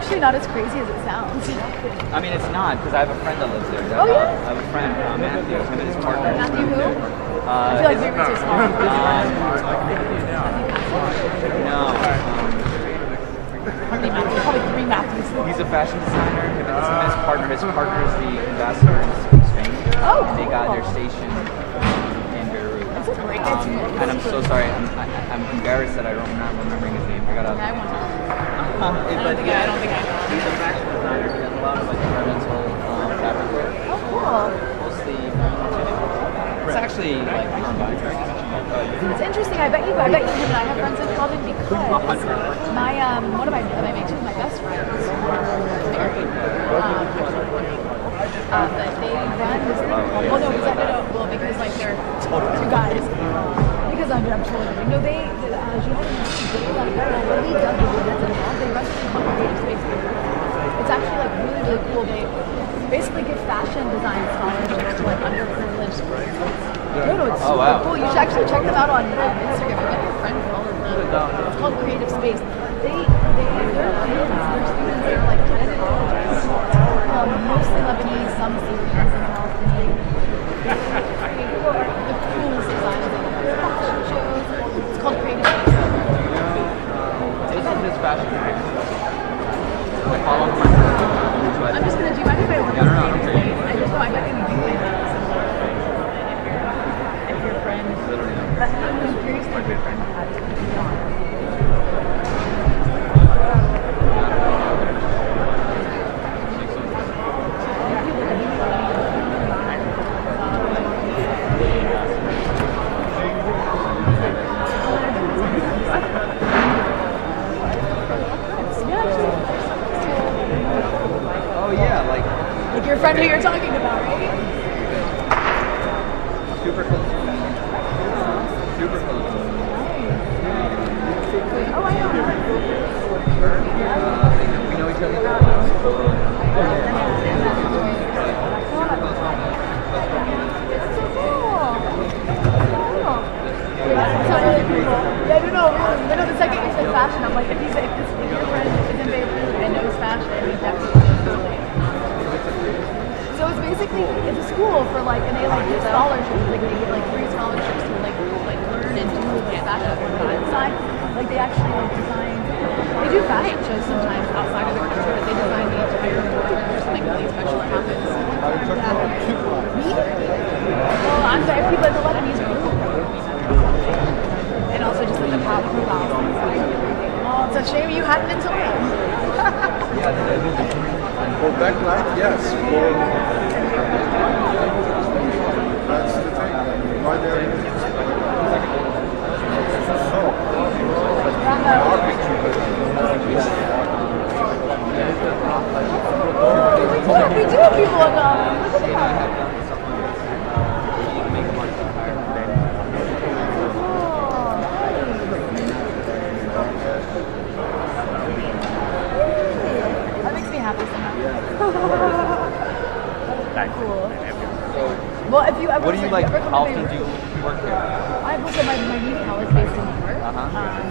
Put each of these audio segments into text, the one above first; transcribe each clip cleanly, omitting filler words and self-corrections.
actually not as crazy as it sounds. I mean, it's not, because I have a friend that lives there. Oh, yeah? I have a friend, Matthew, him and his partner. Matthew who? I feel like maybe too small. No. Probably three Matthews. He's a fashion designer. Him and his partner is the ambassador in Spain. Oh, and they got their station in Beirut. That's so great. And I'm so sorry. I'm embarrassed that I'm not remembering his name. I got I won't know. I don't think I know. He's a fashion designer. He does a lot of like experimental fabric work. Oh, cool. Mostly. It's actually like It's interesting. I bet you him and I have friends in common because my one of my mates, my best friends, married. But they run this thing called, because like they're two guys. Because I'm totally kidding. No, they run something called Creative Space. It's actually like really, really cool. They basically give fashion design scholarships to like underprivileged kids. It's super cool. You should actually check them out on Instagram. I bet your friend follows them. It's called Creative Space. Their students are like 10 colleges. Mostly Lebanese, some Syrians and Palestinians. They create the coolest designs in their fashion shows. It's called Creative Space. This is his fashion. I follow him. I'm just gonna do my favorite work on Creative Space. I just know I bet you do my if your friend. But I'm curious if your friend had to be on. Your friend who you're talking about, right? Super cool. Super cool. Oh, I know. We know each other. I know the second you said fashion, I'm like, if your friend is in Beirut and knows fashion, he definitely knows it. So it's basically, it's a school for like, and they like give scholarships, like they give like 3 scholarships to like learn and do like fashion work on the side. Like they actually like design, they do fashion shows sometimes outside of the country, but they design the entire country or something really special happens. Me? Well, I'm sorry, people at the Lebanese group. And also just like the profiles on the side. Well, it's a shame you hadn't been to one. For backlight, yes. That's the thing. Right there. We do have people on the. Look at that. Cool. Well, if you ever, what do you like? How often do you work here? So my meeting hall is based in New York.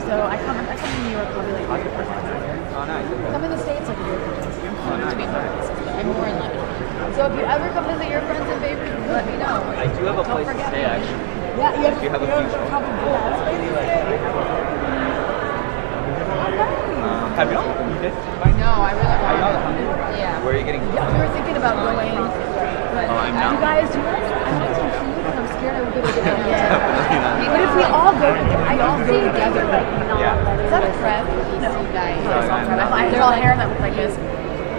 So I come to New York probably like 3 or 4 times a year. Oh, nice. Come in the States like 3 or 4 times a year. Oh, nice. I'm more in Lebanon. So if you ever come visit your friends in Beirut, let me know. I do have a place to stay, actually. Yeah, you have, you have a future. Have you? No, I really want to. Yeah. Where are you getting? Yeah, we were thinking about going. But I'm not. You guys, do you guys? I'm not too sure, but I'm scared I would get it. Yeah. But if we all go together, I all go together. Yeah. Is that a Prem? No. They're all hair that look like this.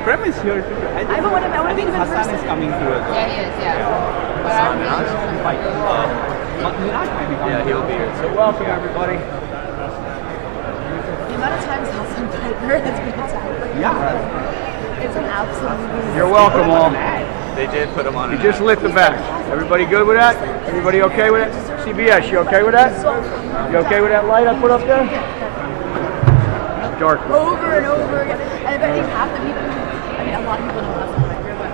Prem is here too. I think Hassan is coming to it. Yeah, he is. Yeah. Hassan, yeah, he'll be here. So welcome everybody. The amount of times Hassan Piper has been attacked. Yeah. It's an absolute. You're welcome all. They did put him on. You just lit the back. Everybody good with that? Everybody okay with it? CBS, you okay with that? You okay with that light I put up there? Dark. Over and over again. And I bet half the people, I mean, a lot of people know Hassan Piper, but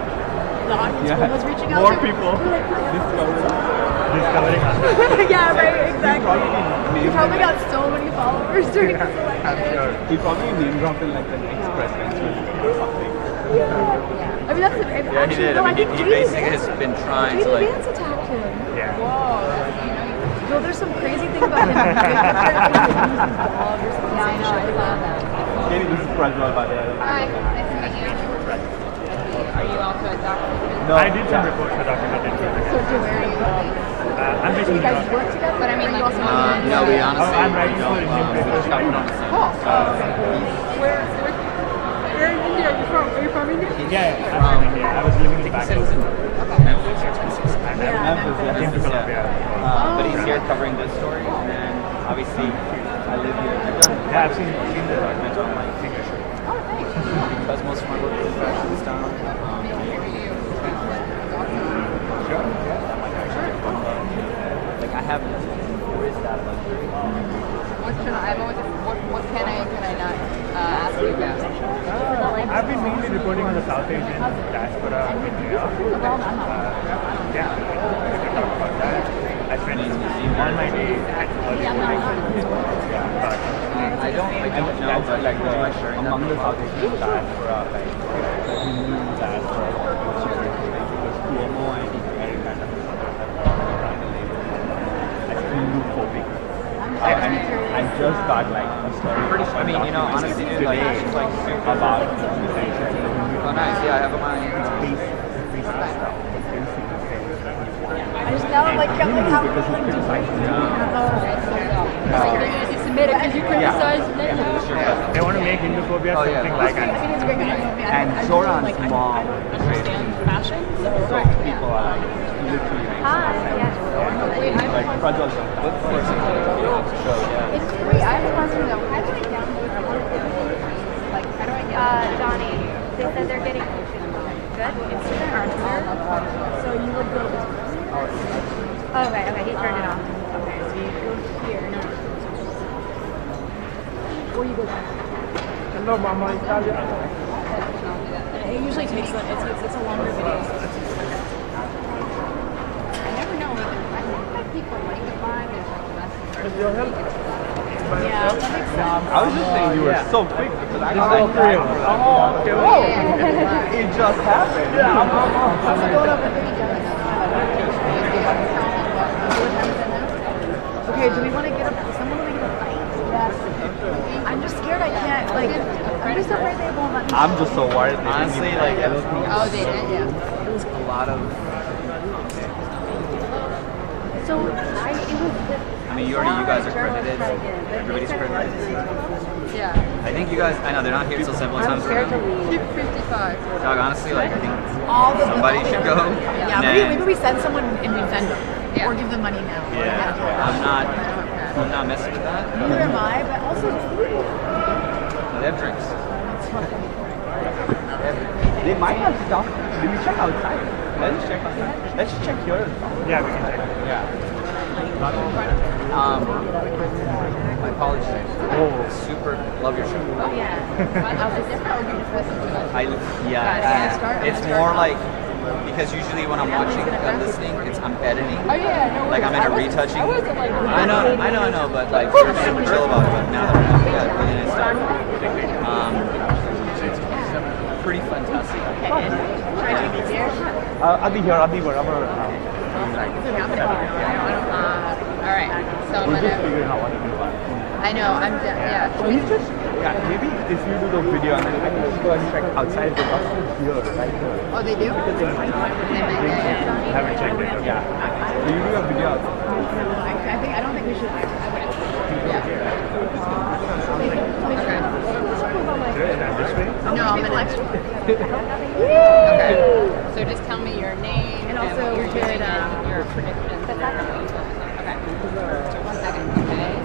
the audience was reaching out. More people. Discovering. Yeah, right, exactly. You probably got so many followers. followers during this election. I'm sure. He probably name dropped in like the next presidential or something. I mean, that's Yeah, he actually, did. no, I mean, he think basically has been trying to JD like. Vance attacked him. Yeah. Whoa. Yo, there's some crazy thing about him. Katie, this is Prajwal, by the way. Hi, nice to meet you. Are you also a doctor? No, I did some reports for documented. So do where are you I'm based in You New guys York. work together? But I mean, Or you like, also No, we honestly I'm writing for don't. Indian We papers. just got put on assignment. Where in India are you from? Are you from India? Yeah, I'm from India. I was living in He said Bangalore. he's in Memphis or Texas. And Yeah. Memphis, I came to Memphis, Colombia. But he's here covering this story, and then obviously I live here. Yeah, I've seen the document on my finger. Oh, thanks. Because most of my work is fashion style. Like I have, there is that luxury. What can I and can I not ask you about? I've been mainly reporting on the South Asian diaspora in New York. Yeah, we can talk about that. I spend all my day at I don't know, but like, would you mind sharing that? among the South Asian diaspora, like the Hindu diaspora, which is because Cuomo and Eric kind of as Hindu phobic. I just got like a story. Pretty sure. I mean, you know, honestly, dude, like, today it's like super about Oh, nice. Yeah, I have my. I just now I'm like, how because he's criticizing You submit it because you criticize them. They want to make Hinduphobia Oh, yeah. something like I an think it's great. And Zohran's mom, Understand fashion? so people are like literally like, Hi, yes. like Prajwal. It's free. I have a question though. How do I download like, how do I get Johnny, they said they're getting good Instagram or Twitter. So you would go okay, he turned it off. Okay, so you go here. No. Or you go there. Hello, Mama Italia. It usually takes it's a longer video. I never know. I think that people like the vibe. There's like less. Yeah, that makes sense. I was just saying you were so quick because I got all like three that. of us. Oh, okay. Whoa. It just happened. Yeah, I'm Going over okay, do we want to get a someone want to get a fight? Yes. I'm just scared I can't like I'm just afraid they won't let me. I'm just so worried. They Honestly, didn't like, even everything Oh, is they so, did, yeah. it was a lot of. So it was I mean, you guys are credited. Everybody's credited. Yeah. I think you guys. I know they're not here till several times. scared to leave. Keep 55. Dog, honestly, like I think All the somebody should go. Yeah, and maybe we send someone and we send them. Yeah. Or give them money now. Yeah, I'm not messing with that. Neither am I, but also They have drinks. They might have stuff. Did we check outside? Let's check outside. Let's check here as well. yeah, we can check. Yeah. My college days. Oh, super love your show. Oh, yeah. I was different. Or you just listen to it? Yeah, it's more like because usually when I'm watching and listening, I'm editing. Oh, yeah. No Like I'm worries. in a retouching. I wasn't like. I know, but like we're super chill about it. But now that we got really nice stuff. Pretty fantastic. I'll be here. I'll be wherever. All right. So I'm We're just gonna. figuring out what to do. I know. Yeah. So you just, maybe if you do the video and then I can just go and check outside the bus here, right here. Oh, they do? Yeah. Haven't checked it. Yeah. So you do a video outside. I don't think we should. This way? No, I'm gonna. Okay. So just tell me your name And also what you're we doing could, and your predictions. Okay. So 1 second. Okay.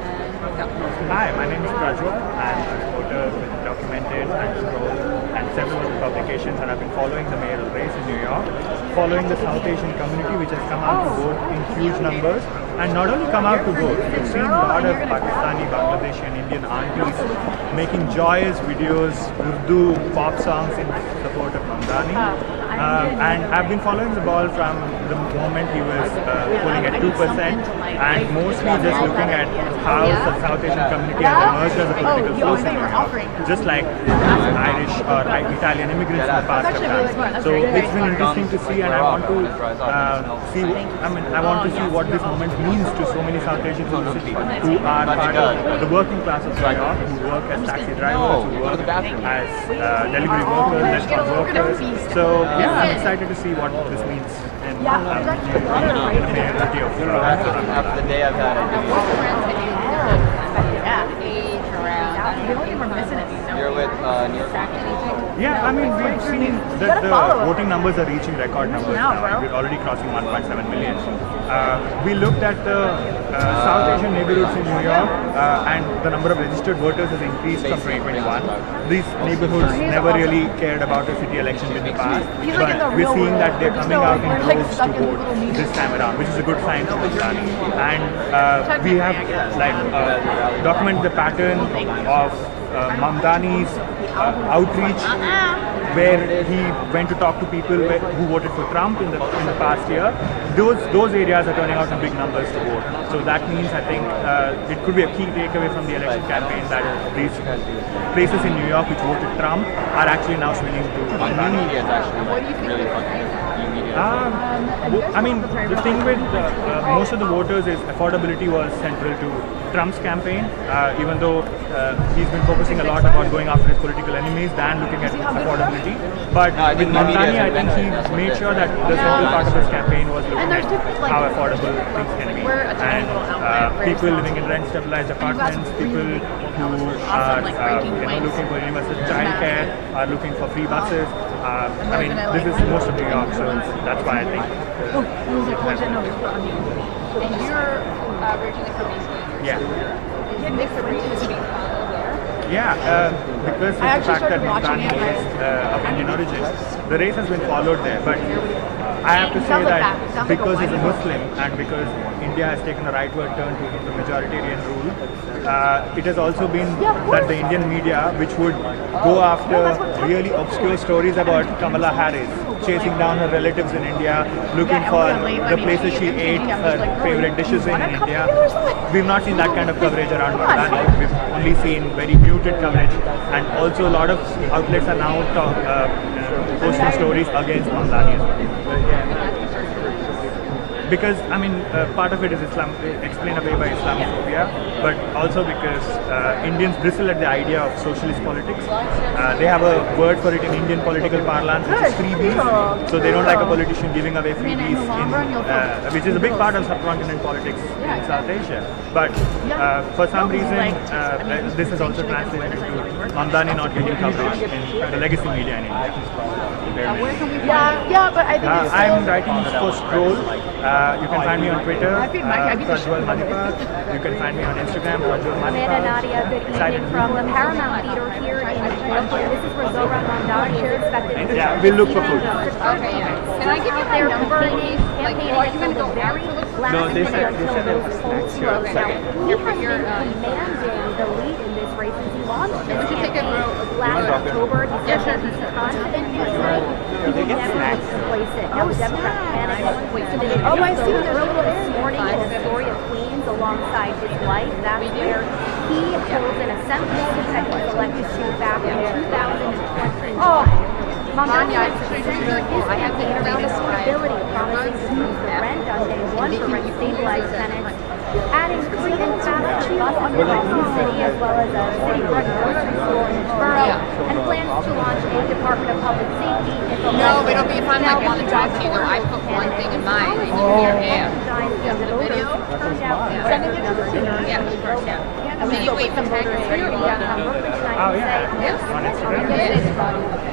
And go. Hi, my name is Prajwal. I'm a reporter with Documented and Scroll and several other publications, and I've been following the mayoral race in New York, following the South Asian community which has come out to vote in huge numbers, and not only come out to vote, we've seen a lot of Pakistani, Bangladeshi and Indian aunties making joyous videos, Urdu pop songs in support of Mamdani. And I've been following the ball from the moment he was polling at 2%, and mostly just looking at how the South Asian community has emerged as a political force in New York, just like Irish or Italian immigrants in the past have done. So it's been interesting to see, and I want to see what this moment means to so many South Asians in the city who are part of the working class of New York, who work as taxi drivers, who work as delivery workers, restaurant workers. So yeah, I'm excited to see what this means in the mayoralty of After the day I've had, Age around. you're with New York. Yeah, I mean, we've seen that the voting numbers are reaching record numbers now, and we're already crossing 1.7 million. We looked at the South Asian neighborhoods in New York, and the number of registered voters has increased from 2021. These neighborhoods never really cared about a city election in the past, but we're seeing that they're coming out in droves to vote this time around, which is a good sign for Mamdani. And we have documented the pattern of Mamdani's outreach, where he went to talk to people who voted for Trump in the past year. Those areas are turning out in big numbers to vote. So that means, I think, it could be a key takeaway from the election campaign that these places in New York which voted Trump are actually now swinging to Mamdani. Media is actually really fucking. I mean, the thing with most of the voters is affordability was central to Trump's campaign, even though he's been focusing a lot about going after his political enemies than looking at affordability. But with Mamdani, I think he made sure that the central part of his campaign was looking at how affordable things can be. And people living in rent-stabilized apartments, people who are looking for universal childcare, are looking for free buses. I mean, this is most of New York, so that's why I think. And you're originally from East Coast. Yeah. It makes the race to be Yeah, because of the fact that Mamdani is of Indian origin, the race has been followed there. But I have to say that because he's a Muslim and because India has taken a rightward turn to the majoritarian rule, it has also been that the Indian media, which would go after really obscure stories about Kamala Harris, chasing down her relatives in India, looking for the places she ate her favorite dishes in India. We've not seen that kind of coverage around Mamdani. We've only seen very muted coverage, and also a lot of outlets are now posting stories against Mamdani as well. Because, I mean, part of it is explained away by Islamophobia, but also because Indians bristle at the idea of socialist politics. They have a word for it in Indian political parlance, which is freebies. So they don't like a politician giving away freebies, which is a big part of subcontinent politics in South Asia. But for some reason, this has also translated into Mamdani not getting coverage in the legacy media in India. But I think it's I'm writing for Scroll. You can find me on Twitter, Prajwal Manipat. You can find me on Instagram, Prajwal Manipat. Nadia, good evening from the Paramount Theater here in Brooklyn. This is where Zohran Mamdani is expected to We'll look for food. Okay, yeah. Can I give you my number in case, like, are you going to go very No, they said they have snacks here. He has been commanding the lead in this race since he launched this campaign last October. He said that he's confident he will never replace it. No, Democrats panicked. Oh, I see. Earlier this morning in Astoria, Queens, alongside his wife, that's where he holds an assemblyman that was elected to back in 2021. Mamdani centered his campaign around affordability, promising to move the rent on day one for rent-stabilized tenants, adding free and faster bus underground in the city, as well as a city-run grocery store in the borough, and plans to launch a Department of Public Safety. No, but it'll be fun. Like, on the drive to you, though, I put one thing in mind, and you hear him. The video turned out Yeah, so you wait for Tank here? Oh, yeah. On Instagram.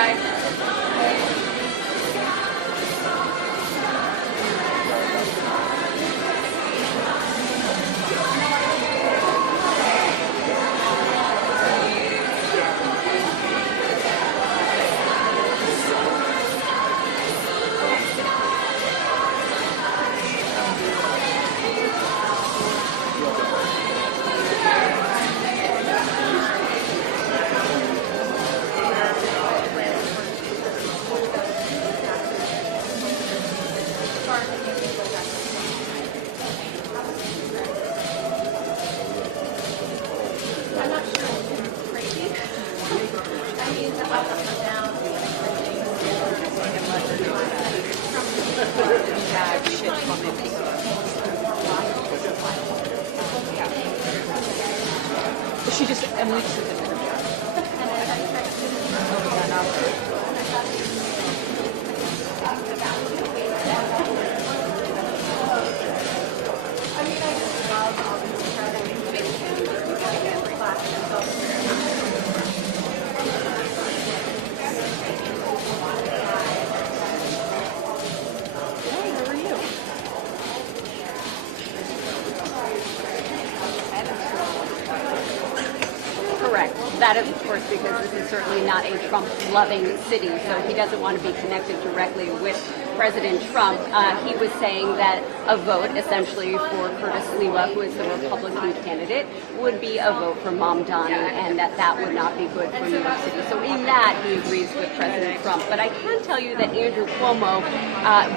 Bye. She just, Emily just did a better Correct. That is, of course, because this is certainly not a Trump-loving city, so he doesn't want to be connected directly with President Trump. He was saying that a vote, essentially, for Curtis Sliwa, who is the Republican candidate, would be a vote for Mamdani, and that would not be good for New York City. So in that, he agrees with President Trump. But I can tell you that Andrew Cuomo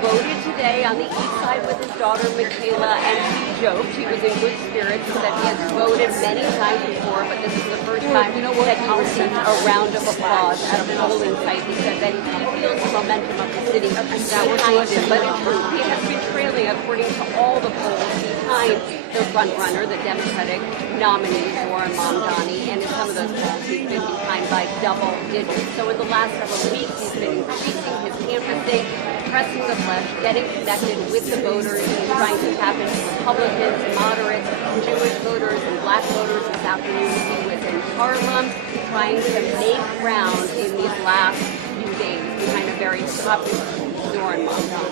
voted today on the east side with his daughter, Michaela, and he joked. He was in good spirits. He said he has voted many times before, but this is the first time that he received a round of applause at a polling site. He said that he feels the momentum of the city behind him, but in truth, he has been trailing, according to all the polls, behind the front-runner, the Democratic nominee, Zohran Mamdani, and in some of those polls, he's been behind by double digits. So in the last several weeks, he's been increasing his canvassing, pressing the flesh, getting connected with the voters. He's trying to tap into Republicans, moderates, Jewish voters, and black voters. This afternoon, he was in Harlem, trying to make ground in these last few days behind a very popular Zohran Mamdani.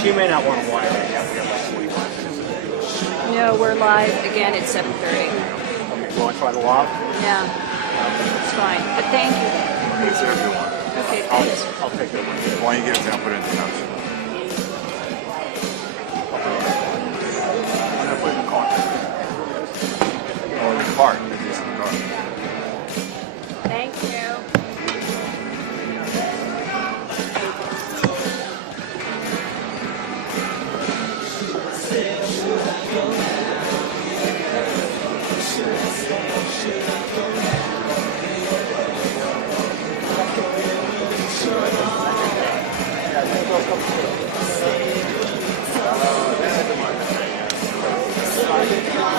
She may not want to wire it. Yeah, we got about 45 minutes. No, we're live again at 7:30. Okay, you want to try the lob? Yeah, it's fine. But thank you. It's everyone. Okay, thanks. I'll take that one. Why don't you get it down, put it in the house? I'm going to put it in the car. Or in the car. It's in the car. Thank you.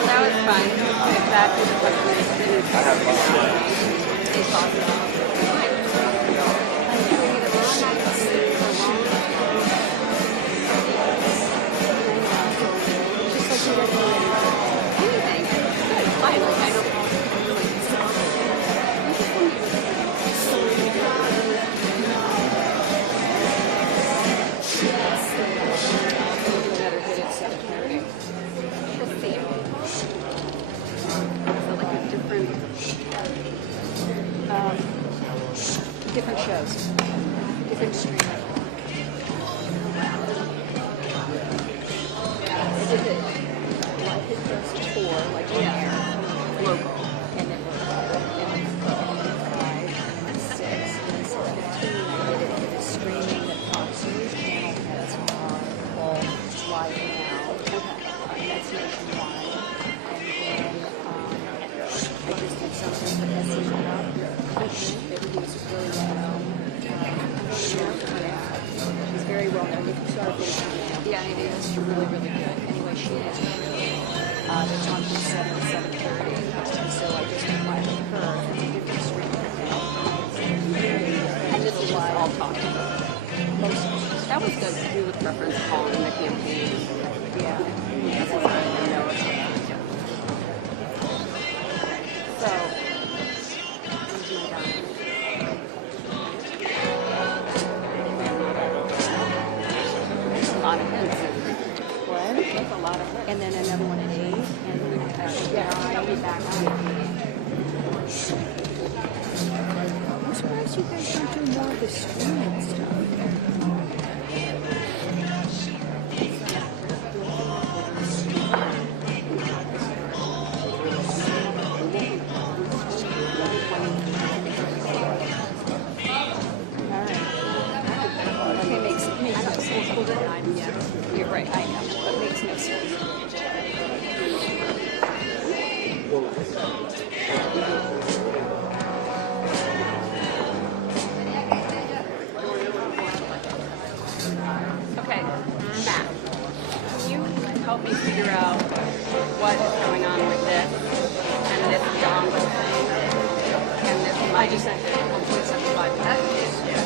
That was fun. Exactly the question is possible. Anything. Good. Finally, I don't better hit at 7:30. The same. So like a different Kennedy is really, really good. Anyway, she is really. They're on from 7 to 7:30. So I just went by with her at a different street. And this is just all talking. That was good to do with reference calling the campaign. Yeah. That's what I didn't know. So, there's a lot of hits. What? That's a lot of hits. And then another one at 8. And I'll be back on 8. I'm surprised you guys don't do more of the streaming stuff. You're right, I know, but it makes no sense. Okay, Matt, can you help me figure out what is going on with this and this dongle thing and this mic? I just sent it 1.75 minutes. Yeah.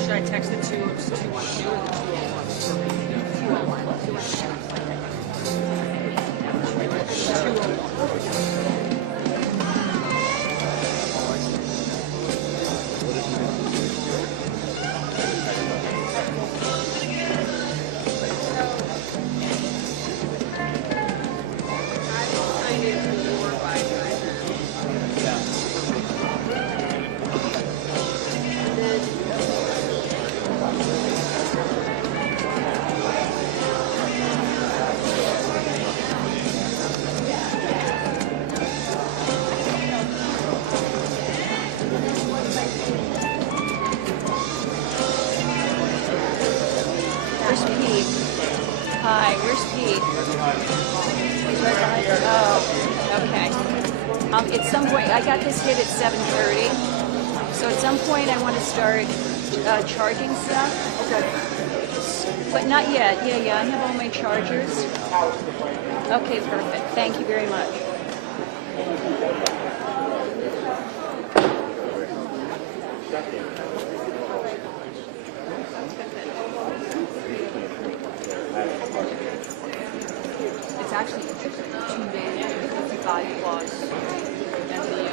Should I text the 212 or the Where's Pete? Hi, where's Pete? Oh, okay. At some point, I got this hit at 7:30. So at some point, I want to start charging stuff. Okay. But not yet. Yeah, I have all my chargers. Okay, perfect. Thank you very much. It's actually 2 days, 55 plus, and the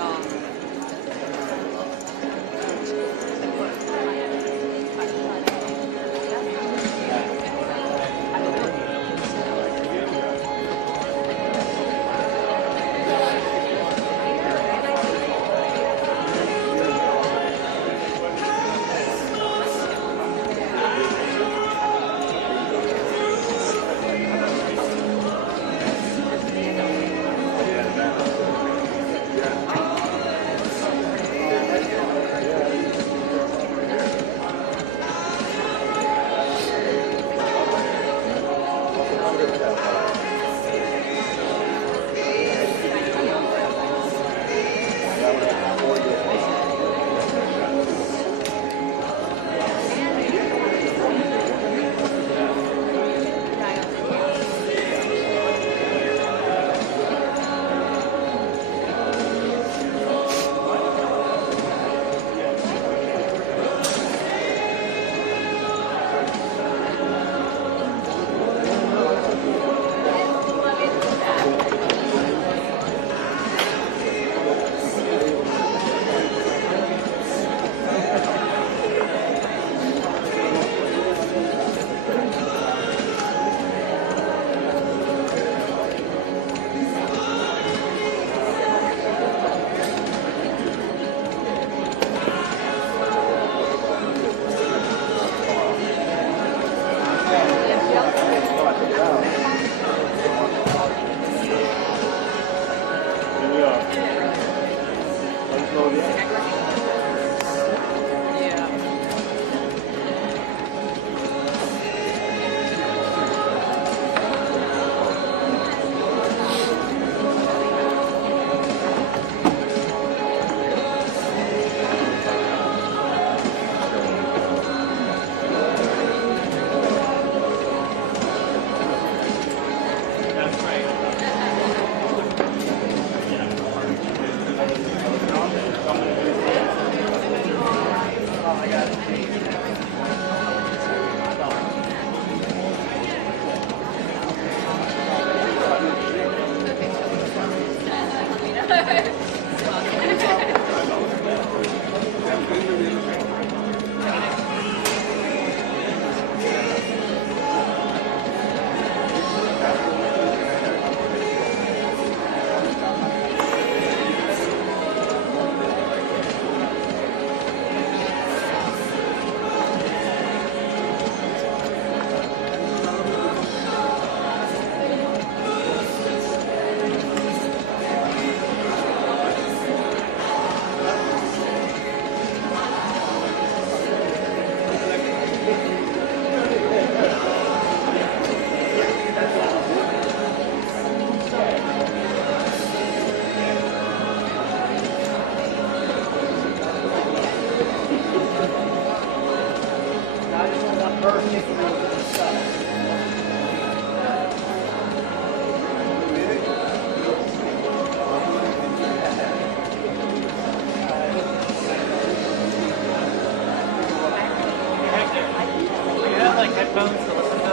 headphones to listen to?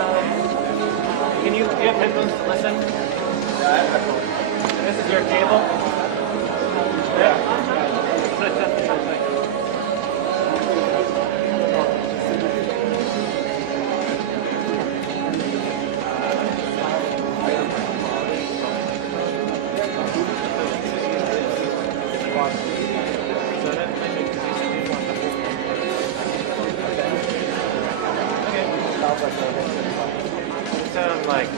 Do you have headphones to listen? Yeah, I have headphones. This is your cable? Yeah. Sound like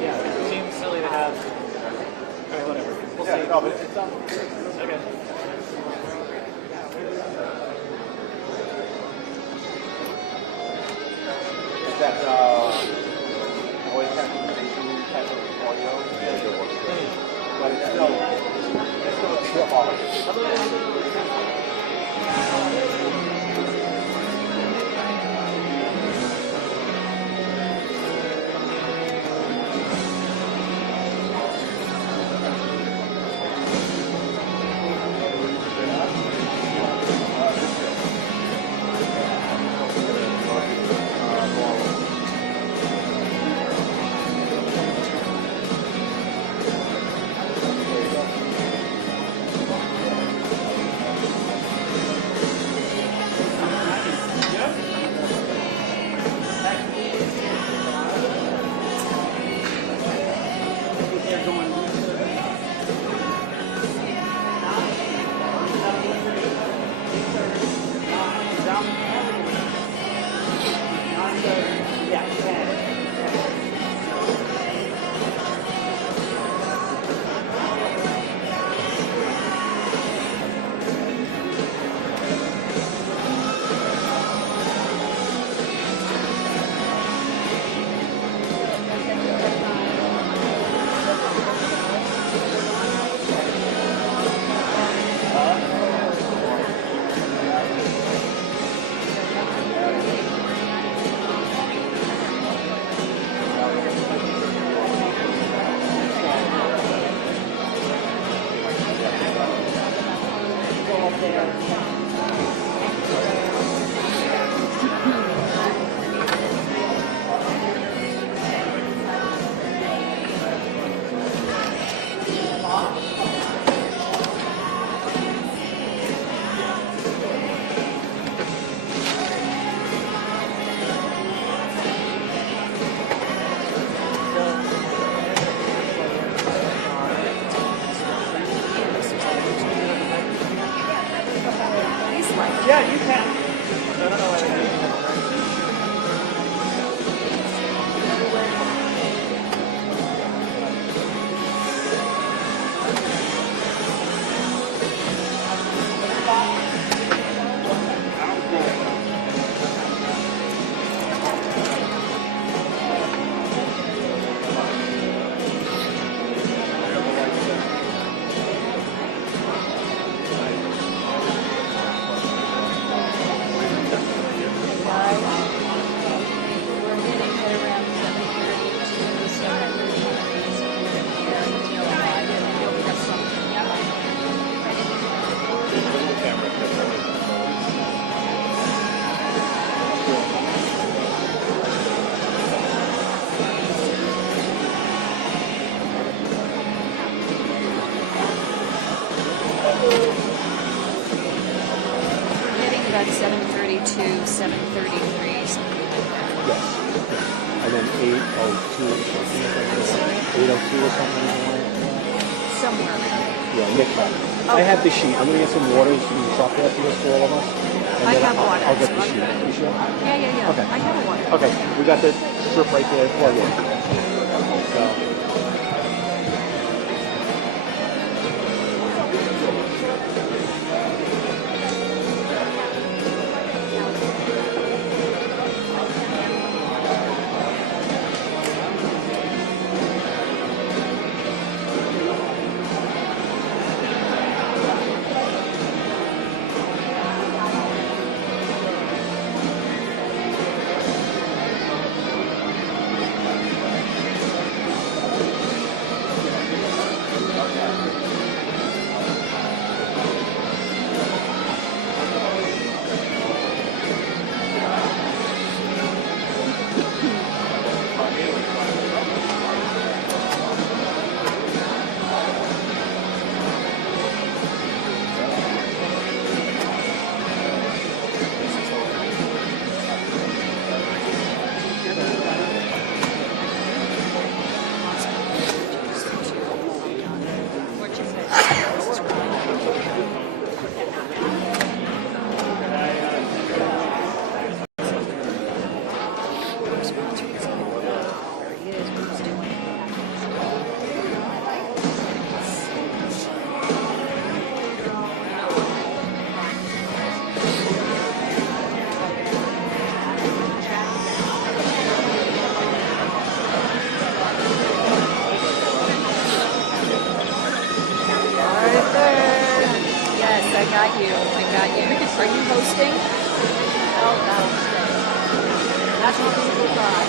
yeah, it seems silly to have. Okay, whatever. We'll see. No, but it sounds Okay. Is that voice activation type of audio? Yeah, it works. But it's still a trip off. Yeah, you can. I don't know what it is. About 7:32, 7:33, something like that. Yes. And then 8:02 or something like that. 8:02 or something like that. Somewhere around there. Yeah, Nick. I have the sheet. I'm going to get some water. You can drop it after this for all of us. And I then have water. I'll get so the I'm sheet. good. You sure? Yeah. Okay. I have a water. Okay. We got the strip right there. Plug in. So. I got you. I got you. Are you hosting? Oh, no. That's what people thought.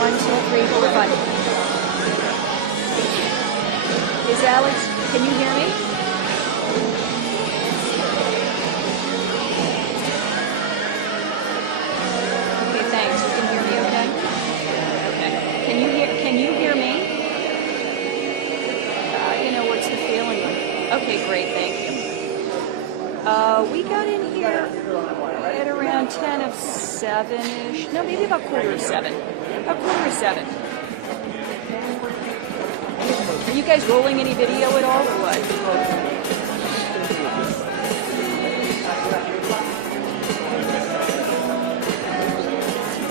1, 2, 3, 4, 5. Is Alex, can you hear me? Okay, thanks. You can hear me okay? Okay. Can you hear me? You know, what's the feeling? Okay, great, thank you. We got in here at around 10 of 7-ish. No, maybe about 7:15. About 7:15. Are you guys rolling any video at all, or what?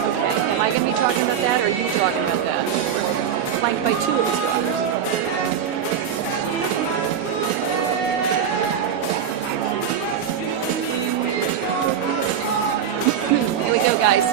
Okay, am I going to be talking about that, or are you talking about that? Flanked by 2 of his daughters. Here we go, guys.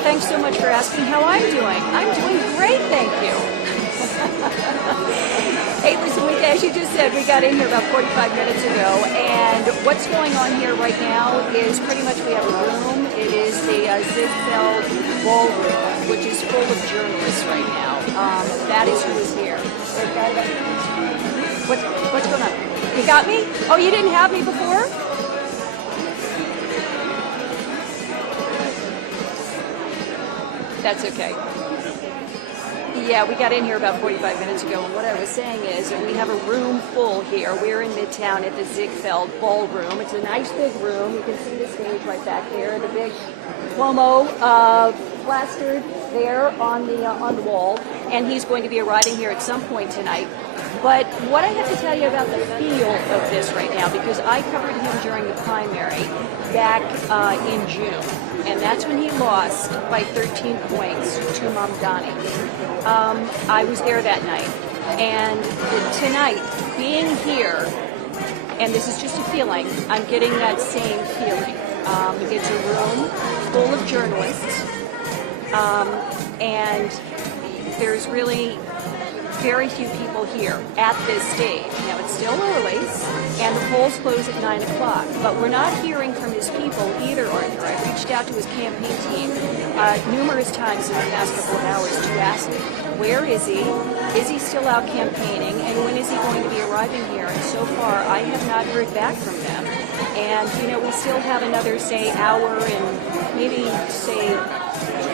Thanks so much for asking how I'm doing. I'm doing great, thank you. Hey, listen, as you just said, we got in here about 45 minutes ago, and what's going on here right now is pretty much we have a room. It is the Ziggfeld Ballroom, which is full of journalists right now. That is who is here. What's going on? You got me? Oh, you didn't have me before? That's okay. Yeah, we got in here about 45 minutes ago, and what I was saying is that we have a room full here. We're in Midtown at the Ziggfeld Ballroom. It's a nice big room. You can see the stage right back there, the big Cuomo plastered there on the wall, and he's going to be arriving here at some point tonight. But what I have to tell you about the feel of this right now, because I covered him during the primary back in June, and that's when he lost by 13 points to Mamdani. I was there that night, and tonight, being here, and this is just a feeling, I'm getting that same feeling. It's a room full of journalists, and there's really very few people here at this stage. Now, it's still early, and the polls close at 9 o'clock, but we're not hearing from his people either, Arthur. I reached out to his campaign team numerous times in the past couple of hours to ask him, where is he? Is he still out campaigning? And when is he going to be arriving here? And so far, I have not heard back from them. And, you know, we still have another, say, hour and maybe, say,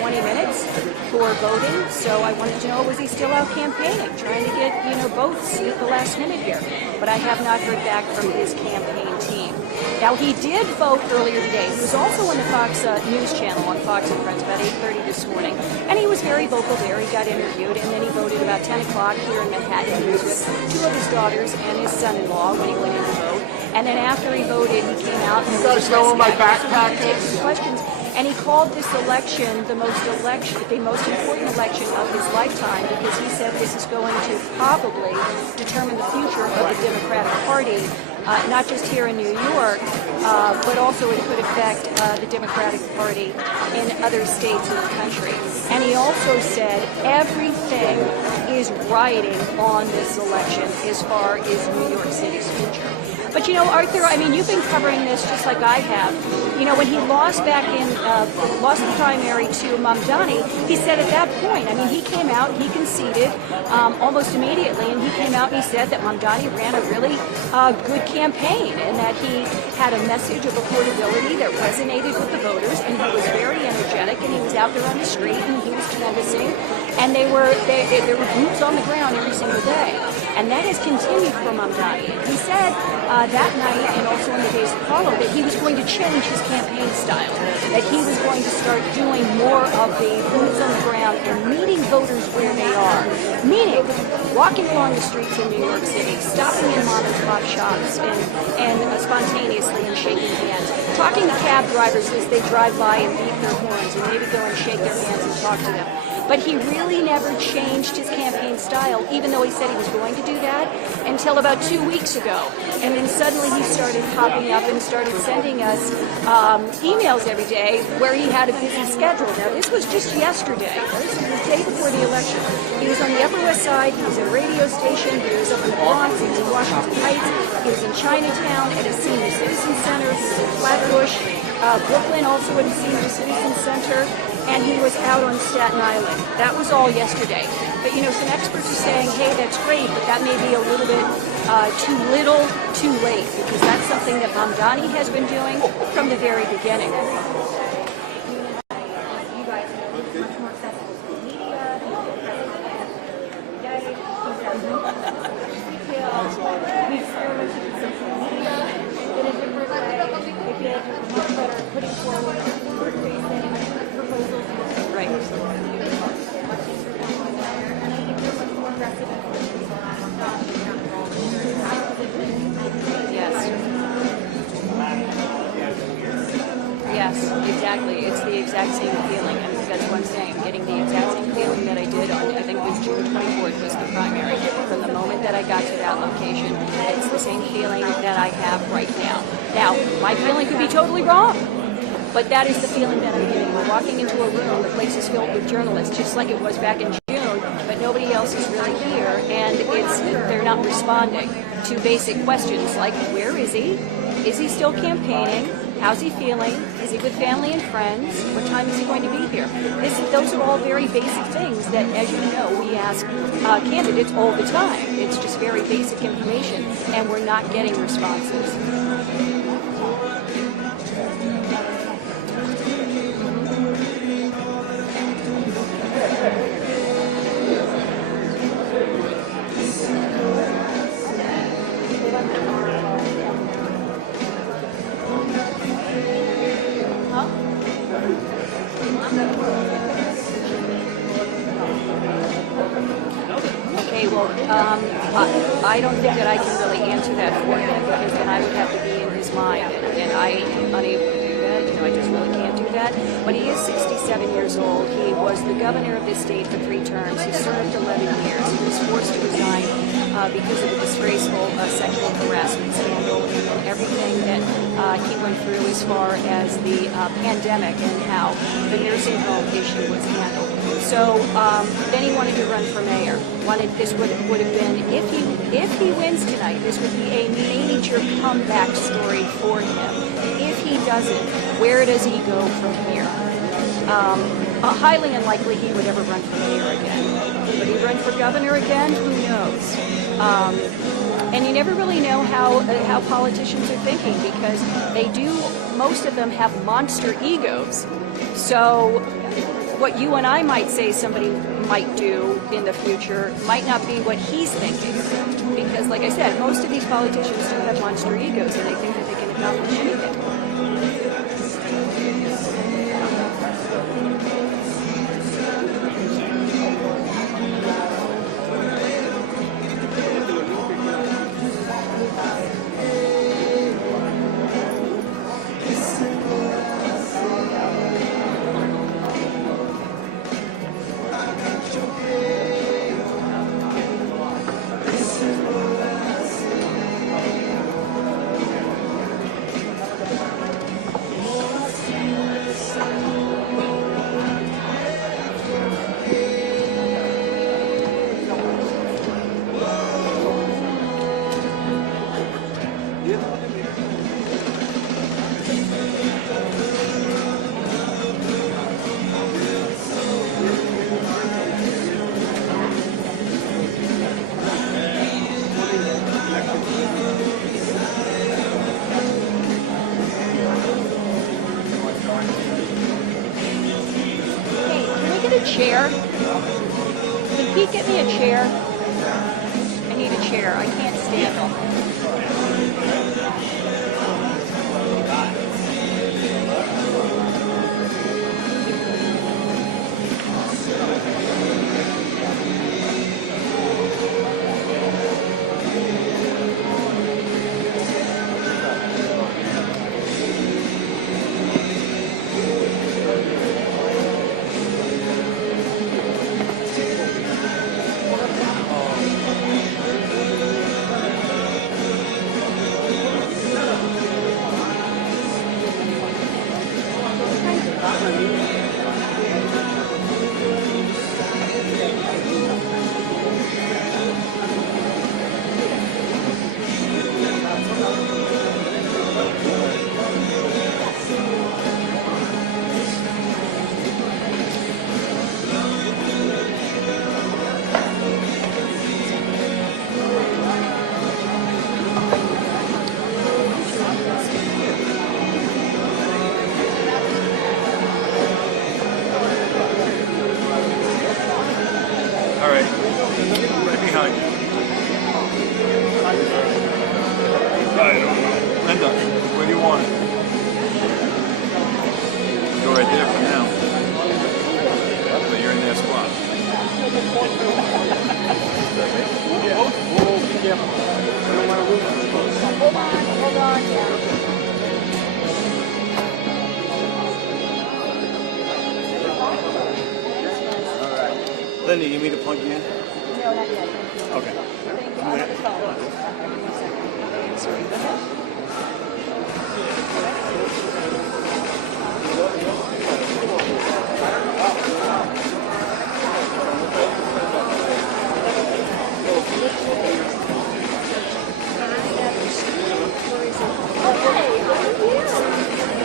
20 minutes for voting, so I wanted to know, was he still out campaigning, trying to get, you know, votes at the last minute here? But I have not heard back from his campaign team. Now, he did vote earlier today. He was also on the Fox News channel on Fox and Friends about 8:30 this morning, and he was very vocal there. He got interviewed, and then he voted about 10 o'clock here in Manhattan. He was with two of his daughters and his son-in-law when he went in to vote. And then after he voted, he came out and there was my backpack take some questions. And he called this election the most important election of his lifetime, because he said this is going to probably determine the future of the Democratic Party, not just here in New York, but also it could affect the Democratic Party in other states in the country. And he also said everything is riding on this election as far as New York City's future. But, you know, Arthur, I mean, you've been covering this just like I have. You know, when he lost lost the primary to Mamdani, he said at that point, I mean, he came out, he conceded almost immediately, and he came out and he said that Mamdani ran a really good campaign, and that he had a message of affordability that resonated with the voters, and he was very energetic, and he was out there on the street, and he was canvassing, and there were boots on the ground every single day. And that has continued for Mamdani. He said that night, and also in the days that followed, that he was going to change his campaign style, that he was going to start doing more of the boots on the ground and meeting voters where they are, meaning walking along the streets in New York City, stopping in mom and pop shops and spontaneously and shaking hands, talking to cab drivers as they drive by and beat their horns, and maybe go and shake their hands and talk to them. But he really never changed his campaign style, even though he said he was going to do that, until about 2 weeks ago. And then suddenly he started popping up and started sending us emails every day where he had a busy schedule. Now, this was just yesterday. This was the day before the election. He was on the Upper West Side. He was at a radio station. He was up in the Bronx. He was in Washington Heights. He was in Chinatown at a senior citizen center. He was in Flatbush, Brooklyn, also at a senior citizen center. And he was out on Staten Island. That was all yesterday. But, you know, some experts are saying, hey, that's great, but that may be a little bit too little, too late, because that's something that Mamdani has been doing from the very beginning. Right. Yes, exactly. It's the exact same feeling. I mean, that's what I'm saying. I'm getting the exact same feeling that I did on, I think it was June 24th was the primary. From the moment that I got to that location, it's the same feeling that I have right now. Now, my feeling could be totally wrong, but that is the feeling that I'm getting. We're walking into a room, the place is filled with journalists, just like it was back in June, but nobody else is really here, and they're not responding to basic questions like, where is he? Is he still campaigning? How's he feeling? Is he with family and friends? What time is he going to be here? Those are all very basic things that, as you know, we ask candidates all the time. It's just very basic information, and we're not getting responses. Okay, well, I don't think that I can really answer that for him, because then I would have to be in his mind, and I am unable to do that. I just really can't do that. But he is 67 years old. He was the governor of this state for 3 terms. He served 11 years. He was forced to resign because of the disgraceful sexual harassment scandal and everything that he went through as far as the pandemic and how the nursing home issue was handled. So then he wanted to run for mayor. This would have been, if he wins tonight, this would be a major comeback story for him. If he doesn't, where does he go from here? Highly unlikely he would ever run for mayor again. Would he run for governor again? Who knows? And you never really know how politicians are thinking, because most of them have monster egos. So what you and I might say somebody might do in the future might not be what he's thinking. Because, like I said, most of these politicians do have monster egos, and they think that they can accomplish anything. Chair? Can Pete get me a chair? I need a chair. I can't stand. Linda, you need me to plug you in? No, not yet. Okay. Thank you. I'm on the phone. Okay, how are you?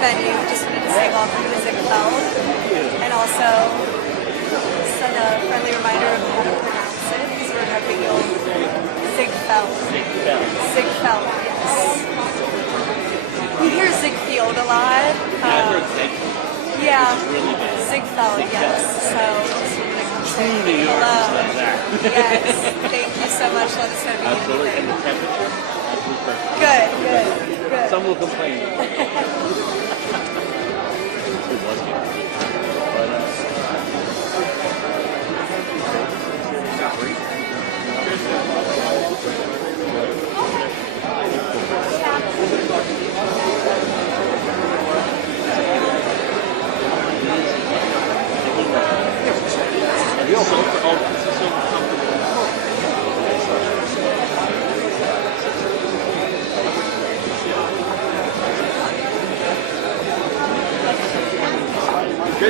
venue. Just wanted to say welcome to Ziggfeld, and also send a friendly reminder of how to pronounce it, because we're hoping you'll Ziggfeld. Ziggfeld, yes. We hear Ziggfield a lot. I've heard Ziggfeld. Yeah, Really bad. Ziggfeld, yes. So just wanted to come say New York hello. is like that. Yes, thank you so much. Let us know if you need Absolutely. And anything. the temperature? Absolutely perfect. Good, good, good. Some will complain. It was good. Good.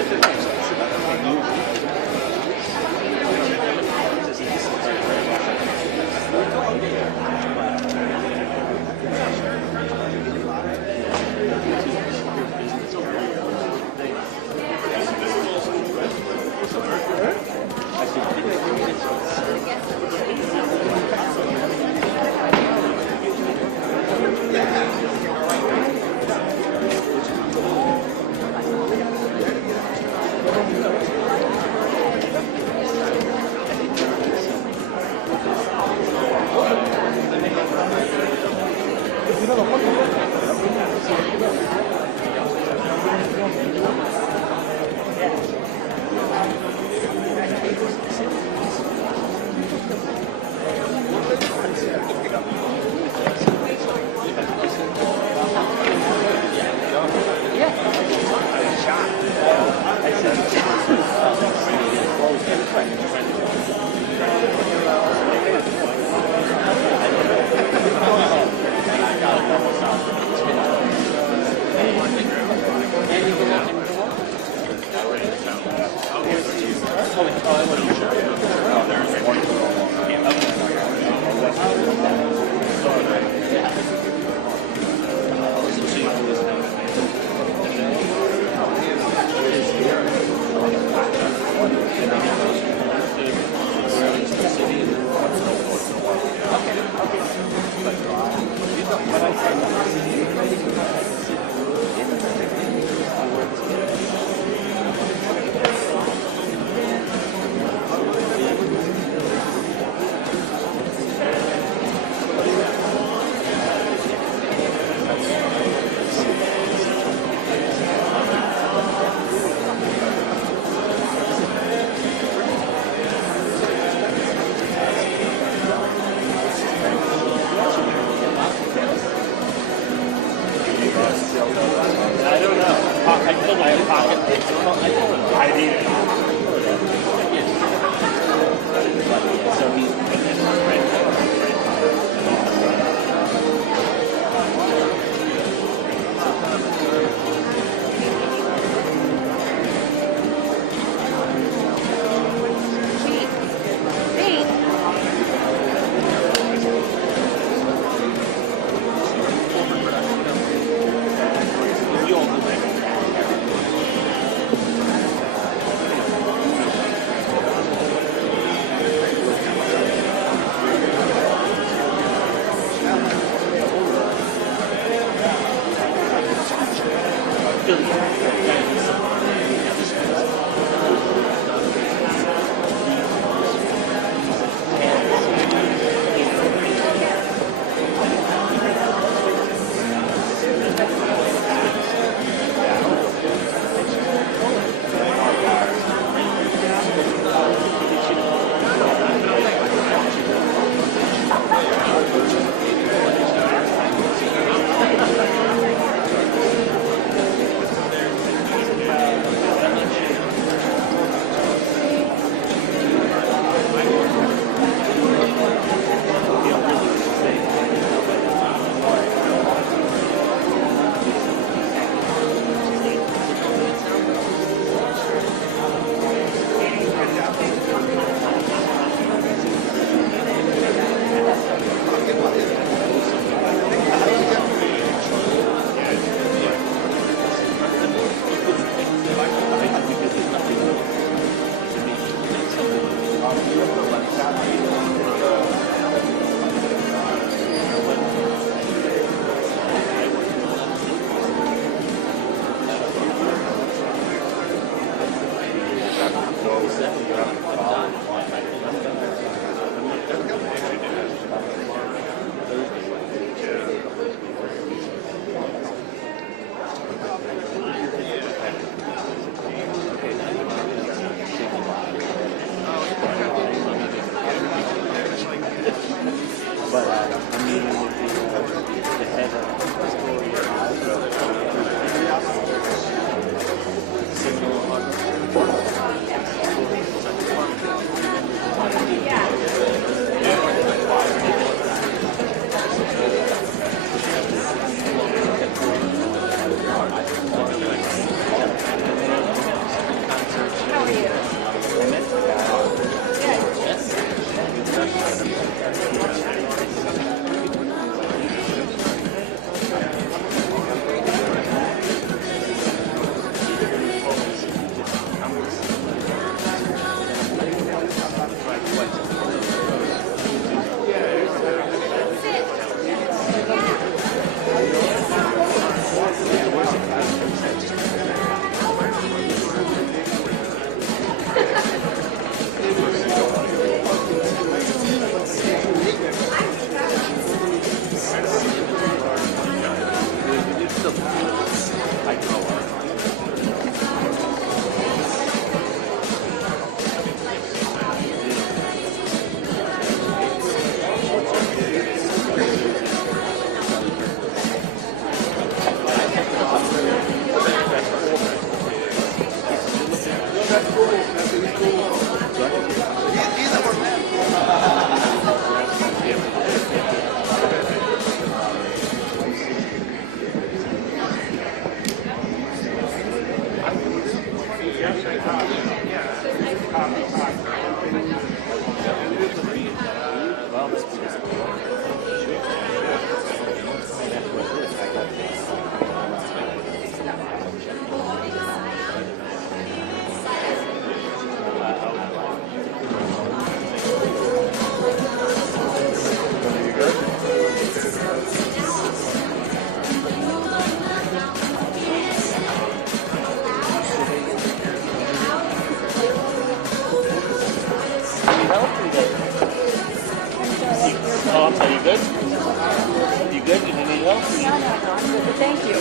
Thank you.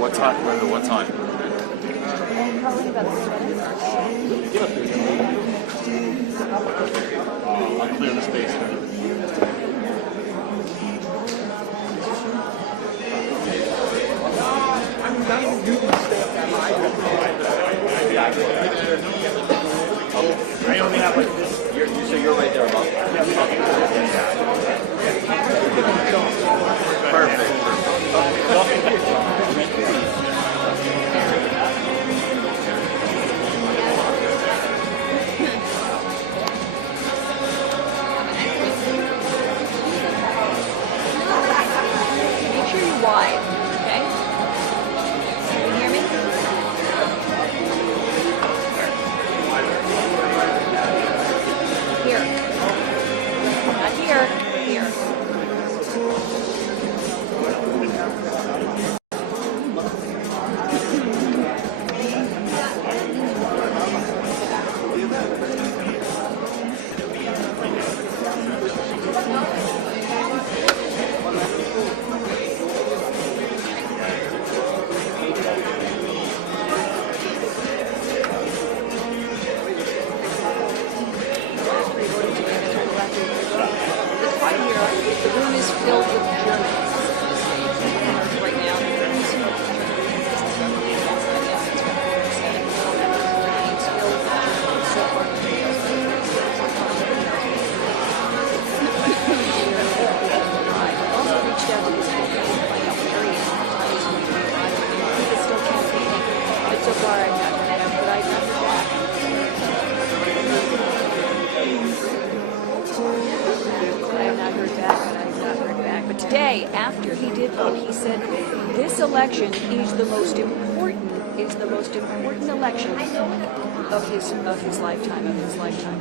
What time, Linda? What time? Probably about 3 minutes. I'll clear the space here. I only have like this. So you're right there, Bob? Perfect. Make sure you're wide, okay? Can you hear me? Here. Not here. Here. The room is filled with Germans right now. I also reached out to this guy to find out where he is. He is still campaigning, but so far I've not met him, but I've not heard back. I have not heard back, and I have not heard back. But today, after he did vote, he said this election is the most important election of his lifetime,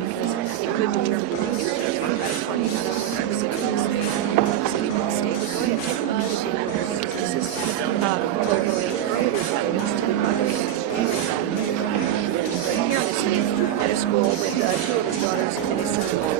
because it could determine the future of the Democratic Party, not only in the city, but the state. Go ahead, take a look at this is locally earlier today. It's 10 o'clock. Here in the city, at a school with two of his daughters and his son-in-law.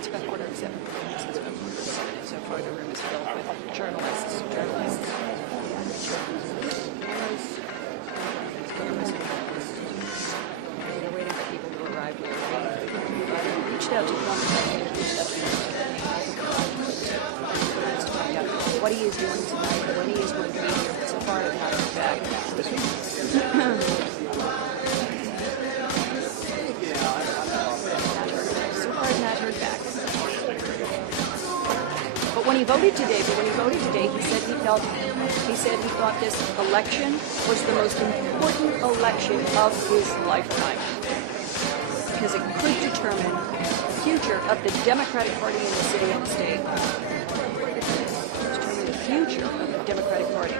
It's about 6:45. And so far, the room is filled with journalists. They're waiting for people to arrive here. I reached out to one to find out what he is doing tonight, when he is going to be here. So far, I've not heard back. So far, I've not heard back. But when he voted today, he said he thought this election was the most important election of his lifetime because it could determine the future of the Democratic Party in the city and the state. Determine the future of the Democratic Party.